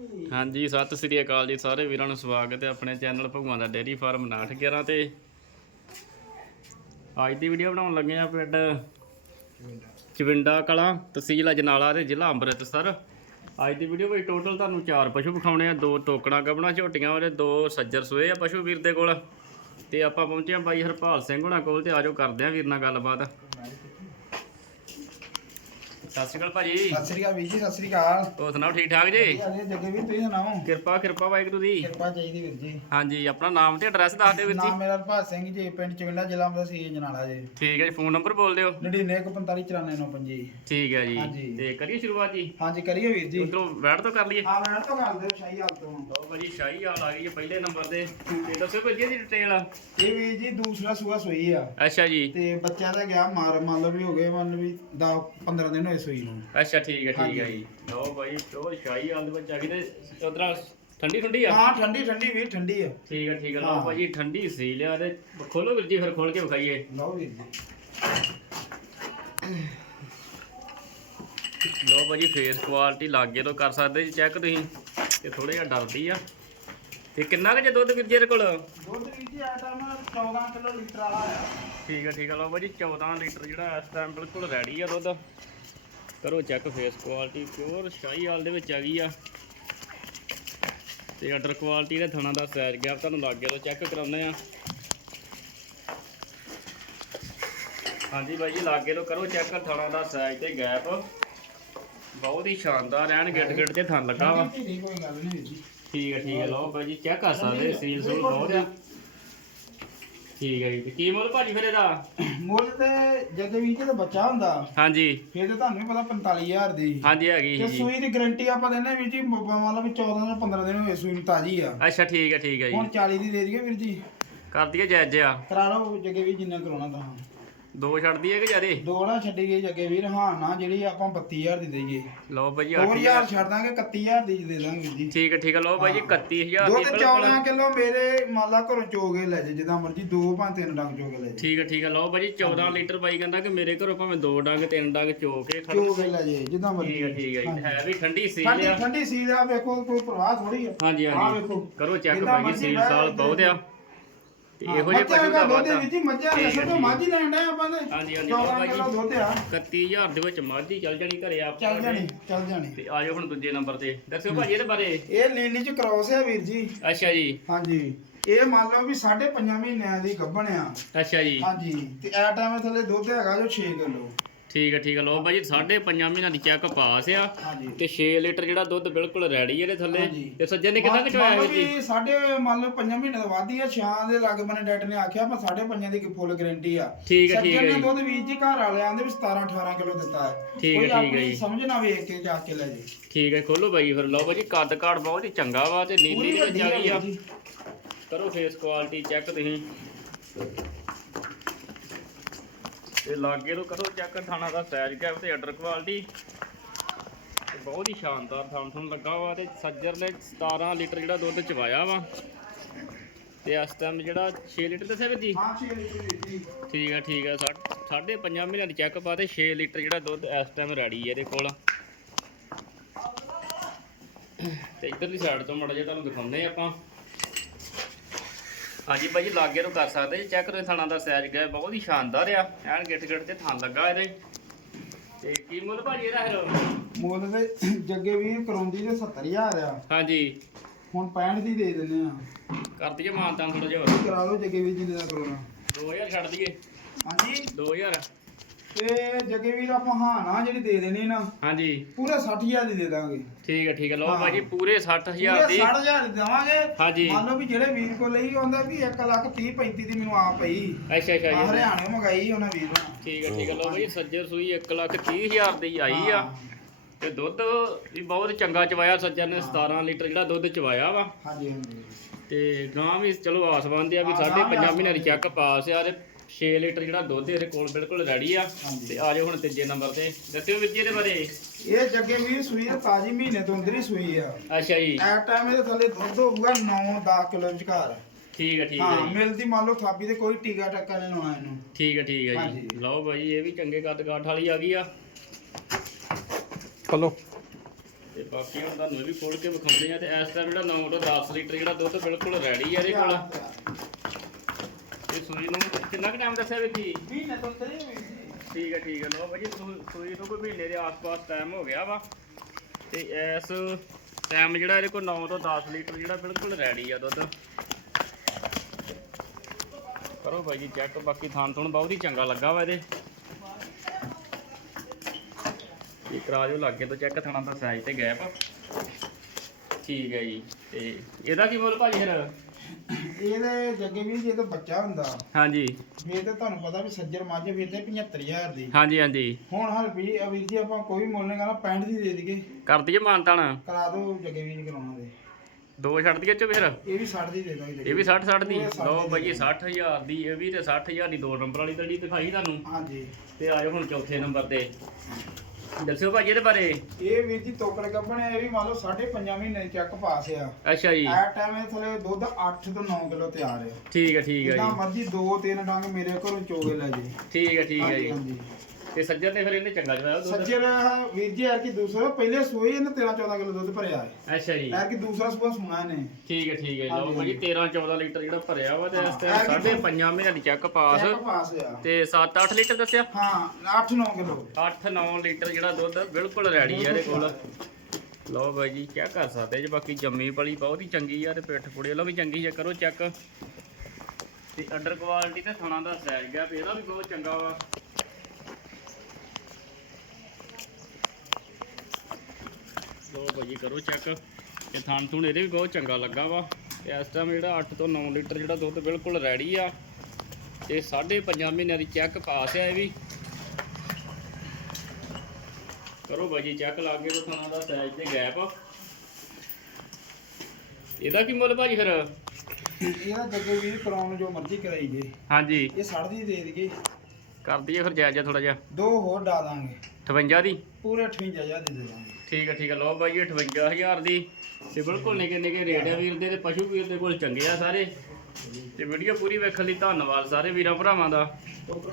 ਹਾਂਜੀ, ਸਤਿ ਸ੍ਰੀ ਅਕਾਲ ਜੀ ਸਾਰੇ ਵੀਰਾਂ ਨੂੰ ਸਵਾਗਤ ਹੈ ਆਪਣੇ ਚੈਨਲ ਭਗਵਾਨ ਦਾ ਡੇਅਰੀ ਫਾਰਮ 911 ਤੇ। ਅੱਜ ਦੀ ਵੀਡੀਓ ਬਣਾਉਣ ਲੱਗੇ ਆ ਪਿੰਡ ਚਵਿੰਡਾ ਕਲਾਂ ਤਹਿਸੀਲ ਅਜਨਾਲਾ ਤੇ ਜ਼ਿਲ੍ਹਾ ਅੰਮ੍ਰਿਤਸਰ। ਅੱਜ ਦੀ ਵੀਡੀਓ ਵਿੱਚ ਟੋਟਲ ਤੁਹਾਨੂੰ ਚਾਰ ਪਸ਼ੂ ਵਿਖਾਉਣੇ ਆ, ਦੋ ਟੋਕਣਾ ਗੱਬਣਾ ਝੋਟੀਆਂ ਵਾਲੇ, ਦੋ ਸੱਜਰ ਸੋਏ ਆ ਪਸ਼ੂ ਵੀਰ ਦੇ ਕੋਲ। ਤੇ ਆਪਾਂ ਪਹੁੰਚੇ ਆ ਬਾਈ ਹਰਪਾਲ ਸਿੰਘ ਹੁਣਾਂ ਕੋਲ ਤੇ ਆਜੋ ਕਰਦੇ ਆ ਵੀਰ ਨਾਲ ਗੱਲਬਾਤ। ਸਤਿ ਸ਼੍ਰੀ ਅਕਾਲ ਭਾਜੀ। ਸਤਿ ਸ੍ਰੀ ਅਕਾਲ ਵੀਰ ਜੀ ਸਤਿ ਸ੍ਰੀ ਅਕਾਲ। ਹੋਰ ਸੁਣਾਓ ਠੀਕ ਠਾਕ ਜੀ? ਜੱਗੇ ਵੀ ਤੁਸੀਂ ਸੁਣਾਓ? ਕਿਰਪਾ ਕਿਰਪਾ ਵਾਹਿਗੁਰੂ ਦੀ ਕਿਰਪਾ ਚਾਹੀਦੀ ਵੀਰ ਜੀ। ਹਾਂਜੀ ਆਪਣਾ ਨਾਮ ਤੇ ਐਡਰੈਸ ਦੱਸ ਦਿਓ ਵੀਰ ਜੀ। ਨਾਮ ਮੇਰਾ ਭਾਤ ਸਿੰਘ ਜੀ ਪਿੰਡ ਚਵਿੰਡਾ ਜ਼ਿਲ੍ਹਾ ਅੰਮ੍ਰਿਤਸਰ ਜਨਾਲਾ ਜੀ। ਠੀਕ ਹੈ ਜੀ ਫੋਨ ਨੰਬਰ ਬੋਲ ਦਿਓ। 9945949955 ਠੀਕ ਹੈ ਜੀ। ਹਾਂਜੀ। ਤੇ ਕਰੀਏ ਸ਼ੁਰੂਆਤ ਜੀ? ਹਾਂਜੀ ਕਰੀਏ ਵੀਰ ਜੀ। ਉਧਰੋਂ ਵੈਟ ਤੋਂ ਕਰ ਲਈਏ। ਹਾਂ ਮੈਂ ਤਾਂ ਕਰ ਦਿਓ ਸ਼ਾਹੀ ਹਾਲ ਤੋਂ। ਲਓ ਭਾਜੀ ਸ਼ਾਹੀ ਹਾਲ ਆ ਗਈ ਹੈ ਪਹਿਲੇ ਨੰਬਰ ਤੇ। ਤੇ ਦੱਸੋ ਭਾਜੀ ਇਹਦੀ ਡਿਟੇਲ ਇਹ ਵੀਰ ਜੀ ਦੂਸਰਾ ਸੂਆ ਸੋਈ ਆ। ਅੱਛਾ ਜੀ। ਤੇ ਬੱਚਿਆਂ ਦਾ ਗਿਆ ਮਾਰ ਮੰਨ ਲਓ ਵੀ ਹੋ ਗਏ ਮੰਨ ਲਓ ਵੀ 10 15 ਦਿਨ ਹੋਏ ਸੂਈ ਨੂੰ। ਅੱਛਾ ਠੀਕ ਹੈ ਠੀਕ ਹੈ। ਜੀ। ਲਓ ਭਾਈ ਉਹ ਸ਼ਾਹੀ ਦੇ ਵਿੱਚ ਆ ਗਈ ਤੇ ਉਧਰ ਠੰਡੀ ਠੰਡੀ ਆ? ਹਾਂ ਠੰਡੀ ਠੰਡੀ ਵੀਰ ਠੰਡੀ ਆ। ਠੀਕ ਹੈ ਠੀਕ ਹੈ। ਲਓ। ਭਾਜੀ ਠੰਡੀ ਸੀ ਲਿਆ ਤੇ ਖੋਲੋ ਵੀਰ ਜੀ ਫਿਰ ਖੋਲ ਕੇ ਵਿਖਾਈਏ। ਲਓ ਵੀਰ ਜੀ। ਲਓ ਭਾਜੀ ਫੇਸ ਕੁਆਲਿਟੀ ਲਾਗੇ ਤੋਂ ਕਰ ਸਕਦੇ ਜੀ ਚੈੱਕ ਤੁਸੀਂ। ਤੇ ਥੋੜਾ ਜਿਹਾ ਡਰਦੀ ਆ। ਤੇ ਕਿੰਨਾ ਕੁ ਜੇ ਦੁੱਧ ਵੀਰ ਜੀ ਇਹਦੇ ਕੋਲ? ਦੁੱਧ ਵੀਰ ਜੀ ਆ ਟਾਈਮ 14 ਕਿਲੋ ਲੀਟਰ ਵਾਲਾ ਆ ਠੀਕ ਹੈ ਠੀਕ ਹੈ। ਲਓ ਭਾਜੀ 14 ਲੀਟਰ ਜਿਹੜਾ ਇਸ ਟਾਈਮ ਬਿਲਕੁਲ ਰੈਡੀ ਆ ਦੁੱਧ। ਕਰੋ ਚੈੱਕ ਫੇਸ ਕੁਆਲਿਟੀ ਪਿਓਰ ਸ਼ਾਹੀ ਹਾਲ ਦੇ ਵਿੱਚ ਆ ਗਈ ਆ। ਤੇ ਆਰਡਰ ਕੁਆਲਿਟੀ ਦੇ ਥਣਾ ਦਾ ਸਾਈਜ਼ ਗੈਪ ਤੁਹਾਨੂੰ ਲੱਗ ਗਿਆ ਤੋਂ ਚੈੱਕ ਕਰਾਉਂਦੇ ਆ। ਹਾਂਜੀ ਬਾਈ ਜੀ ਲਾਗੇ ਤੋਂ ਕਰੋ ਚੈੱਕ ਥਣਾ ਦਾ ਸਾਈਜ਼ ਤੇ ਗੈਪ ਬਹੁਤ ਹੀ ਸ਼ਾਨਦਾਰ ਐਨ ਗਿੱਟ ਗਿੱਟ ਤੇ ਥਣ ਲੱਗਾ ਵਾ। ਠੀਕ ਹੈ ਠੀਕ ਹੈ ਲਓ ਬਾਈ ਜੀ ਚੈੱਕ ਕਰ ਸਕਦੇ ਸੀਲ ਸੂਲ ਬਹੁਤ ਆ। ਠੀਕ ਹੈ ਜੀ ਤੇ ਕੀ ਮੁੱਲ ਭਾਜੀ ਫਿਰ ਇਹਦਾ? ਮੁੱਲ ਤੇ ਜੱਗੇ ਵੀਰ ਜੀ ਦਾ ਬੱਚਾ ਹੁੰਦਾ। ਹਾਂਜੀ। ਫਿਰ ਤੇ ਤੁਹਾਨੂੰ ਵੀ ਪਤਾ 45000 ਦੀ। ਹਾਂਜੀ ਹੈਗੀ ਤੇ ਜੀ। ਸੂਈ ਦੀ ਗਾਰੰਟੀ ਆਪਾਂ ਦਿੰਦੇ ਵੀਰ ਜੀ ਮੰਨ ਲਓ ਵੀ 14 ਤੋਂ 15 ਦਿਨ ਹੋਏ ਸੂਈ ਨੂੰ ਤਾਜ਼ੀ ਆ। ਅੱਛਾ ਠੀਕ ਹੈ ਠੀਕ ਹੈ ਜੀ। ਹੁਣ 40 ਦੀ ਦੇ ਦਈਏ ਵੀਰ ਜੀ। ਕਰ ਦਈਏ ਜਾਇਜ਼ ਆ ਕਰਾ ਲਓ ਜੱਗੇ ਵੀਰ ਜਿੰਨਾ ਕਰਾਉਣਾ ਤਾਂ। ਦੋ ਛੱਡ ਦਈਏ ਕਿ ਜਿਆਦੇ? ਦੋ ਨਾ ਛੱਡੀ ਗਈ ਜੱਗੇ ਵੀਰ ਹਾਂ ਨਾ ਜਿਹੜੀ ਆਪਾਂ 32000 ਦੀ ਦੇਈਏ ਲਓ ਭਾਜੀ 2000 ਛੱਡ ਦਾਂਗੇ 31000 ਦੀ ਦੇ ਦਾਂਗੇ ਜੀ। ਠੀਕ ਹੈ ਠੀਕ ਹੈ ਲਓ ਭਾਜੀ 31000 ਦੀ ਦੁੱਧ ਬਿਲਕੁਲ। 14 ਕਿਲੋ ਮੇਰੇ ਮੰਨ ਲਾ ਘਰੋਂ ਚੋਗੇ ਲੈ ਜੇ ਜਿੱਦਾਂ ਮਰਜ਼ੀ ਦੋ ਭਾਂ ਤਿੰਨ ਡੰਗ ਚੋਗੇ ਲੈ ਜੇ। ਠੀਕ ਹੈ ਠੀਕ ਹੈ ਲਓ ਭਾਜੀ 14 ਲੀਟਰ ਬਾਈ ਕਹਿੰਦਾ ਕਿ ਮੇਰੇ ਘਰੋਂ ਭਾਵੇਂ ਦੋ ਡੰਗ ਤਿੰਨ ਡੰਗ ਚੋ ਕੇ ਖੜ ਚੋਗੇ ਲੈ ਜੇ ਜਿੱਦਾਂ ਮਰਜ਼ੀ ਠੀਕ ਹੈ ਠੀਕ ਹੈ। ਹੈ ਵੀ ਠੰਡੀ ਸੀ ਠੰਡੀ ਆ। ਠੰਡੀ ਸੀਲ ਆ ਵੇਖੋ ਕੋਈ ਪ੍ਰਵਾਹ ਥੋੜੀ ਆ। ਹਾਂਜੀ ਹਾਂਜੀ। ਵੇਖੋ। ਕਰੋ ਚੈੱਕ ਭਾਈ ਸੀਲ ਸਾਲ ਬਹੁਤ ਆ। ਤੇ ਇਹੋ ਜਿਹੇ ਪਸ਼ੂ ਦਾ ਵਾਧਾ। ਵਿੱਚ ਮੱਝਾਂ ਨਸਲ ਤੋਂ। ਮੱਝ ਲੈਣ ਡਏ ਆਪਾਂ ਨੇ ਹਾਂਜੀ ਹਾਂਜੀ 14 ਬਾਬਾ ਜੀ। ਦੁੱਧ ਆ। 31000 ਦੇ ਵਿੱਚ ਮੱਝ ਹੀ ਚੱਲ ਜਾਣੀ ਘਰੇ ਆਪ। ਚੱਲ ਜਾਣੀ ਚੱਲ ਜਾਣੀ। ਤੇ ਆਜੋ ਹੁਣ ਦੂਜੇ ਨੰਬਰ ਤੇ। ਦੱਸਿਓ ਭਾਜੀ ਇਹਦੇ ਬਾਰੇ। ਇਹ ਲੀਲੀ ਚ ਕ੍ਰੋਸ ਆ ਵੀਰ ਜੀ। ਅੱਛਾ ਜੀ। ਹਾਂਜੀ। ਇਹ ਮੰਨ ਲਓ ਵੀ 5.5 ਮਹੀਨਿਆਂ ਦੀ ਗੱਭਣ ਆ। ਅੱਛਾ ਜੀ। ਹਾਂਜੀ। ਤੇ ਐ ਟਾਈਮ ਥੱਲੇ ਦੁੱਧ ਹੈਗਾ ਜੋ 6 ਕਿਲੋ। ਠੀਕ ਹੈ ਠੀਕ ਹੈ ਲਓ ਭਾਜੀ 5.5 ਮਹੀਨਿਆਂ ਦੀ ਚੈੱਕ ਪਾਸ ਆ। ਹਾਂਜੀ। ਤੇ 6 ਲੀਟਰ ਜਿਹੜਾ ਦੁੱਧ ਬਿਲਕੁਲ ਰੈਡੀ ਇਹਦੇ ਥੱਲੇ। ਹਾਂਜੀ। ਤੇ ਸੱਜਣ ਨੇ ਕਿੰਨਾ ਕੁ ਮੰਨ ਚਵਾਇਆ ਲਓ ਵੀ ਸਾਡੇ ਮੰਨ ਲਓ 5 ਮਹੀਨੇ ਦਾ ਵਾਧੀ ਆ ਛਾਂ ਦੇ ਲਾਗੇ ਬਨੇ ਡਾਕਟਰ ਨੇ ਆਖਿਆ ਆਪਾਂ 5.5 ਦੀ ਫੁੱਲ ਗਾਰੰਟੀ ਆ। ਠੀਕ ਹੈ, ਠੀਕ ਹੈ ਸੱਜਣ ਨੇ। ਦੁੱਧ ਵੀਰ ਜੀ ਘਰ ਵਾਲਿਆਂ ਦੇ ਵੀ 17 18 ਕਿਲੋ ਦਿੱਤਾ ਹੈ। ਠੀਕ ਹੈ, ਕੋਈ ਠੀਕ ਹੈ ਆਪਣੀ ਜੀ। ਸਮਝ ਨਾ ਵੇਖ ਕੇ ਜਾ ਕੇ ਲੈ ਜੇ। ਠੀਕ ਹੈ ਖੋਲੋ ਭਾਈ ਫਿਰ। ਲਓ ਭਾਜੀ ਕੱਦ ਕਾੜ ਬਹੁਤ ਹੀ ਚੰਗਾ ਵਾ ਤੇ ਨੀਲੀ ਦੇ ਵਿੱਚ ਆ ਗਈ। ਕਰੋ ਫੇਸ ਕੁਆਲਿਟੀ ਚੈੱਕ ਤੁਸੀਂ। ਤੇ ਲਾਗੇ ਤੋਂ ਕਰੋ ਚੈੱਕ ਥਾਣਾ ਦਾ ਸਾਈਜ਼ ਗੈਪ ਤੇ ਆਰਡਰ ਕੁਆਲਿਟੀ ਬਹੁਤ ਹੀ ਸ਼ਾਨਦਾਰ ਥਾਂ ਤੁਹਾਨੂੰ ਲੱਗਾ ਵਾ ਤੇ ਸੱਜਰ ਨੇ 17 ਲੀਟਰ ਜਿਹੜਾ ਦੁੱਧ ਚਵਾਇਆ ਵਾ। ਤੇ ਇਸ ਟਾਈਮ ਜਿਹੜਾ 6 ਲੀਟਰ ਦੱਸਿਆ ਵੀਰ ਜੀ? ਹਾਂ 6 ਲੀਟਰ ਵੀਰ ਜੀ। ਠੀਕ ਹੈ ਠੀਕ ਸਾਢੇ ਪੰਜਾਂ ਮਹੀਨਿਆਂ ਦੀ ਚੈੱਕ ਪਾ ਤੇ 6 ਲੀਟਰ ਜਿਹੜਾ ਦੁੱਧ ਇਸ ਟਾਈਮ ਰੈਡੀ ਹੈ ਇਹਦੇ ਕੋਲ। ਤੇ ਇਧਰਲੀ ਸਾਈਡ ਤੋਂ ਮੜਾ ਜਿਹਾ ਤੁਹਾਨੂੰ ਦਿਖਾਉਂਦੇ ਆਪਾਂ। ਹਾਂਜੀ ਭਾਈ ਜੀ ਲਾਗੇ ਤੋਂ ਕਰ ਸਕਦੇ ਜੀ ਚੈੱਕ ਕਰੋ ਥਾਣਾ ਦਾ ਸਾਈਜ਼ ਗਿਆ ਬਹੁਤ ਹੀ ਸ਼ਾਨਦਾਰ ਆ। ਐਨ ਗਿੱਟ ਗਿੱਟ ਤੇ ਥਾਂ ਲੱਗਾ ਇਹਦੇ। ਤੇ ਕੀ ਮੁੱਲ ਭਾਜੀ ਇਹਦਾ ਫਿਰ? ਮੁੱਲ ਤੇ ਜੱਗੇ ਵੀਰ ਕਰਾਉਂਦੀ ਤੇ 70000 ਆ। ਹਾਂਜੀ। ਹੁਣ 65 ਦੀ ਦੇ ਦਿੰਨੇ ਆ। ਕਰ ਦਈਏ ਮਾਨਤਾਂ ਥੋੜਾ ਜਿਹਾ ਹੋਰ। ਕਰਾ ਲਓ ਜੱਗੇ ਵੀਰ ਜੀ ਦਾ ਕਰਾਉਣਾ 2000 ਛੱਡ ਦਈਏ। ਹਾਂਜੀ। 2000 ਤੇ ਜੱਗੇ ਵੀਰ ਆਪਾਂ ਹਾਂ ਨਾ ਜਿਹੜੀ ਦੇ ਦੇਣੀ ਨਾ ਹਾਂਜੀ। ਪੂਰਾ 60000 ਦੀ ਦੇ ਦਾਂਗੇ। ਠੀਕ ਹੈ ਠੀਕ ਹੈ। ਲਓ। ਭਾਜੀ ਪੂਰੇ 60000 ਪੂਰੇ ਦੀ। 60000 ਦੀ ਦੇਵਾਂਗੇ। ਹਾਂਜੀ। ਮੰਨ ਲਓ ਵੀ ਜਿਹੜੇ ਵੀਰ ਕੋਲ ਲਈ ਆਉਂਦਾ ਵੀ 1 ਲੱਖ 30 35 ਦੀ ਮੈਨੂੰ ਆ ਪਈ। ਅੱਛਾ ਅੱਛਾ ਜੀ ਹਰਿਆਣੇ ਮੰਗਾਈ ਉਹਨਾਂ ਵੀਰ ਨੇ। ਠੀਕ ਹੈ ਠੀਕ ਹੈ। ਲਓ ਭਾਈ ਸੱਜਰ ਸੂਈ 1 ਲੱਖ 30 ਹਜ਼ਾਰ ਦੀ ਆਈ ਆ। ਤੇ ਦੁੱਧ ਵੀ ਬਹੁਤ ਚੰਗਾ ਚਵਾਇਆ ਸੱਜਰ ਨੇ 17 ਲੀਟਰ ਜਿਹੜਾ ਦੁੱਧ ਚਵਾਇਆ ਵਾ। ਹਾਂਜੀ ਹਾਂਜੀ। ਤੇ ਗਾਂ ਵੀ ਚਲੋ ਆਸਬੰਦ ਆ ਵੀ ਹਾਂ, ਸਾਢੇ ਗਾਂ ਵੀ ਪੰਜਾਂ ਮਹੀਨਿਆਂ ਦੀ ਚੱਕ ਪਾਸ ਆ ਤੇ 6 ਲੀਟਰ ਜਿਹੜਾ ਦੁੱਧ ਇਹਦੇ ਕੋਲ ਬਿਲਕੁਲ ਰੈਡੀ ਆ। ਤੇ ਆ ਜਾਓ ਹੁਣ ਤੀਜੇ ਨੰਬਰ ਤੇ। ਦੱਸਿਓ ਵੀਰ ਜੀ ਇਹਦੇ ਬਾਰੇ। ਇਹ ਜੱਗੇ ਵੀਰ ਸੂਈ ਆ, ਤਾਜ਼ੀ ਮਹੀਨੇ ਤੋਂ ਅੰਦਰ ਹੀ ਸੂਈ ਆ। ਅੱਛਾ ਜੀ। ਐ ਟਾਈਮ ਇਹਦੇ ਥੱਲੇ ਦੁੱਧ ਹੋਊਗਾ 9-10 ਕਿਲੋ ਵਿਚਕਾਰ। ਠੀਕ ਹੈ ਠੀਕ ਹਾਂ ਹੈ ਮਿਲਦੀ ਮੰਨ ਲਓ ਥਾਪੀ ਤੇ ਕੋਈ ਟੀਕਾ ਟੱਕਾ ਨਹੀਂ ਲਾਉਣਾ ਇਹਨੂੰ। ਠੀਕ ਹੈ ਠੀਕ ਹੈ ਜੀ। ਲਓ ਭਾਈ ਇਹ ਵੀ ਚੰਗੇ ਕੱਦ ਕਾਠ ਵਾਲੀ ਆ ਗਈ ਆ। ਚਲੋ ਤੇ ਬਾਕੀ ਹੁਣ ਤੁਹਾਨੂੰ ਇਹ ਵੀ ਖੋਲ ਕੇ ਵਿਖਾਉਂਦੇ ਆ ਤੇ ਇਸ ਟਾਈਮ ਜਿਹੜਾ 9 ਤੋਂ 10 ਲੀਟਰ ਜਿਹੜਾ ਦੁੱਧ ਬਿਲਕੁਲ ਰੈਡੀ ਆ ਇਹਦੇ ਕੋਲ। ਇਹ ਸੂਈ ਨੂੰ ਕਿੰਨਾ ਕੁ ਟਾਈਮ ਦੱਸਿਆ ਵੀਰ ਜੀ? ਮਹੀਨੇ ਤੋਂ ਜੀ। ਠੀਕ ਹੈ ਠੀਕ ਹੈ ਲਓ ਭਾਜੀ ਸੂਈ ਨੂੰ ਕੋਈ ਮਹੀਨੇ ਦੇ ਆਸ-ਪਾਸ ਟਾਈਮ ਹੋ ਗਿਆ ਵਾ। ਤੇ ਇਸ ਟਾਈਮ ਜਿਹੜਾ ਇਹਦੇ ਕੋਲ 9 ਤੋਂ 10 ਲੀਟਰ ਜਿਹੜਾ ਬਿਲਕੁਲ ਰੈਡੀ ਆ ਦੁੱਧ। ਕਰੋ ਭਾਈ ਜੀ ਚੈੱਕ ਬਾਕੀ ਥਾਨ ਥੁਣ ਬਹੁਤ ਹੀ ਚੰਗਾ ਲੱਗਾ ਵਾ ਇਹਦੇ। ਇਹ ਕਰਾ ਜੋ ਲੱਗੇ ਤੋਂ ਚੈੱਕ ਥਾਣਾ ਦਾ ਸਾਈਜ਼ ਤੇ ਗੈਪ ਠੀਕ ਹੈ ਜੀ ਤੇ ਇਹਦਾ ਕੀ ਮੁੱਲ ਭਾਜੀ ਫਿਰ? ਇਹਦੇ ਜੱਗੇ ਵੀਰ ਜੇ ਤਾਂ ਬੱਚਾ ਹੁੰਦਾ। ਹਾਂਜੀ। ਫੇਰ ਤਾਂ ਤੁਹਾਨੂੰ ਪਤਾ ਵੀ ਸੱਜਰ ਮੱਝ ਵੀਰ ਤੇ 75000 ਦੀ। ਹਾਂਜੀ ਹਾਂਜੀ। ਹੁਣ ਹਲ ਵੀ ਵੀਰ ਜੀ ਆਪਾਂ ਕੋਈ ਮੁੱਲ ਨਹੀਂ ਕਰਨਾ 65 ਦੀ ਦੇ ਦਈਏ। ਕਰ ਦਈਏ ਮਾਨਤਾਨ ਕਰਾ ਦਿਓ ਜੱਗੇ ਵੀਰ ਕਰਾਉਣਾ ਦੇ ਦੋ ਛੱਡ ਦਈਏ ਚ ਫਿਰ? ਇਹ ਵੀ 60 ਦੀ ਦੇ ਦਾਂਗੇ ਇਹ ਵੀ 60 60 ਦੀ। ਇਹ 60 ਲਓ ਭਾਈ 60000 ਦੀ ਇਹ ਵੀ ਤੇ 60000 ਦੀ ਦੋ ਨੰਬਰ ਵਾਲੀ ਤੜੀ ਦਿਖਾਈ ਤੁਹਾਨੂੰ। ਹਾਂਜੀ। ਤੇ ਆਜੋ ਹੁਣ ਚੌਥੇ ਨੰਬਰ ਤੇ। ਦੱਸਿਓ ਭਾਜੀ ਇਹਦੇ ਬਾਰੇ। ਇਹ ਵੀਰ ਜੀ ਤੋਕੜ ਕੱਪਣੇ ਇਹ ਵੀ ਮੰਨ ਲਓ 5.5 ਮਹੀਨੇ ਚੱਕ ਪਾਸ ਆ। ਅੱਛਾ ਜੀ। ਐ ਟਾਈਮ ਇਹ ਥਲੇ ਦੁੱਧ 8 ਤੋਂ 9 ਕਿਲੋ ਤਿਆਰ ਹੈ ਠੀਕ ਹੈ ਠੀਕ ਹੈ ਜਿੰਨਾ ਜੀ। ਮਰਜ਼ੀ ਦੋ ਤਿੰਨ ਡੰਗ ਮੇਰੇ ਘਰੋਂ ਚੋਗੇ ਲੈ ਜੀ। ਠੀਕ ਹੈ ਠੀਕ ਹੈ ਜੀ। ਹਾਂਜੀ। ਤੇ ਸੱਜਰ ਨੇ ਫਿਰ ਇਹਨੇ ਚੰਗਾ ਜਵਾਇਆ ਦੁੱਧ ਸੱਜਰ ਵੀਰ ਜੀ ਯਾਰ ਕੀ ਦੂਸਰਾ ਪਹਿਲੇ ਸੂਏ ਇਹਨੇ 13 14 ਕਿਲੋ ਦੁੱਧ ਭਰਿਆ ਹੈ। ਅੱਛਾ ਜੀ। ਯਾਰ ਕੀ ਦੂਸਰਾ ਸੂਆ ਸੁਣਾ ਇਹਨੇ। ਠੀਕ ਹੈ ਠੀਕ ਹੈ ਲਓ ਭਾਜੀ 13 14 ਲੀਟਰ ਜਿਹੜਾ ਭਰਿਆ ਵਾ ਤੇ ਇਸ ਹਾਂ, ਪੰਜਾਂ ਮਹੀਨਿਆਂ ਦੀ ਚੱਕ ਪਾਸ ਚੱਕ ਪਾਸ ਆ ਤੇ 7-8 ਲੀਟਰ ਦੱਸਿਆ? ਹਾਂ 8 9 ਕਿਲੋ। 8-9 ਲੀਟਰ ਜਿਹੜਾ ਦੁੱਧ ਬਿਲਕੁਲ ਰੈਡੀ ਆ ਇਹਦੇ ਕੋਲ। ਲਓ ਬਾਈ ਜੀ ਕੀ ਕਰ ਸਕਦੇ ਜੀ ਬਾਕੀ ਜੰਮੀ ਪਲੀ ਬਹੁਤ ਹੀ ਚੰਗੀ ਆ ਤੇ ਪਿੱਠ ਪੁੜੇ ਲੋ ਵੀ ਚੰਗੀ ਆ ਕਰੋ ਚੈੱਕ ਤੇ ਅੰਡਰ ਕੁਆਲਿਟੀ ਤੇ ਥਣਾ ਦਾ ਸਾਈਜ਼ ਗਿਆ ਇਹਦਾ ਵੀ ਬਹੁਤ ਚੰਗਾ ਵਾ। ਲਓ ਬਾਈ ਜੀ ਕਰੋ ਚੈੱਕ ਤੇ ਥਣ ਥੁਣ ਇਹਦੇ ਵੀ ਬਹੁਤ ਚੰਗਾ ਲੱਗਾ ਵਾ। ਤੇ ਇਸ ਟਾਈਮ ਜਿਹੜਾ 8 ਤੋਂ 9 ਲੀਟਰ ਜਿਹੜਾ ਦੁੱਧ ਬਿਲਕੁਲ ਰੈਡੀ ਆ। ਤੇ 5.5 ਮਹੀਨਿਆਂ ਦੀ ਚੈੱਕ ਪਾਸ ਆ ਇਹ ਵੀ। ਕਰੋ ਬਾਜੀ ਚੈੱਕ ਲਾ ਕੇ ਤੇ ਥਾਣਾ ਦਾ ਸਾਈਜ਼ ਤੇ ਗੈਪ ਇਹਦਾ ਕੀ ਮੁੱਲ ਭਾਜੀ ਫਿਰ? ਇਹਦਾ ਜੱਗੇ ਵੀਰ ਕਰਾਉਣ ਜੋ ਮਰਜ਼ੀ ਕਰਾਈ ਜੇ ਹਾਂਜੀ। ਇਹ 60 ਦੀ ਦੇ ਦਈਏ। ਕਰ ਦਈਏ ਫਿਰ ਜਾਇਜ਼ ਥੋੜਾ ਜਿਹਾ। ਦੋ ਹੋਰ ਡਾ ਦਾਂਗੇ। 58 ਦੀ? ਪੂਰੇ 58000 ਦੀ ਦੇ ਦਾਂਗੇ। ਠੀਕ ਹੈ ਠੀਕ ਹੈ ਲਓ ਬਾਈ 58000 ਦੀ। ਤੇ ਬਿਲਕੁਲ ਨਿੱਕੇ ਨਿੱਕੇ ਰੇਟ ਆ ਵੀਰ ਦੇ ਤੇ ਪਸ਼ੂ ਵੀਰ ਦੇ ਕੋਲ ਚੰਗੇ ਆ ਸਾਰੇ। ਤੇ ਵੀਡੀਓ ਪੂਰੀ ਵੇਖਣ ਲਈ ਧੰਨਵਾਦ ਸਾਰੇ ਵੀਰਾਂ ਭਰਾਵਾਂ ਦਾ।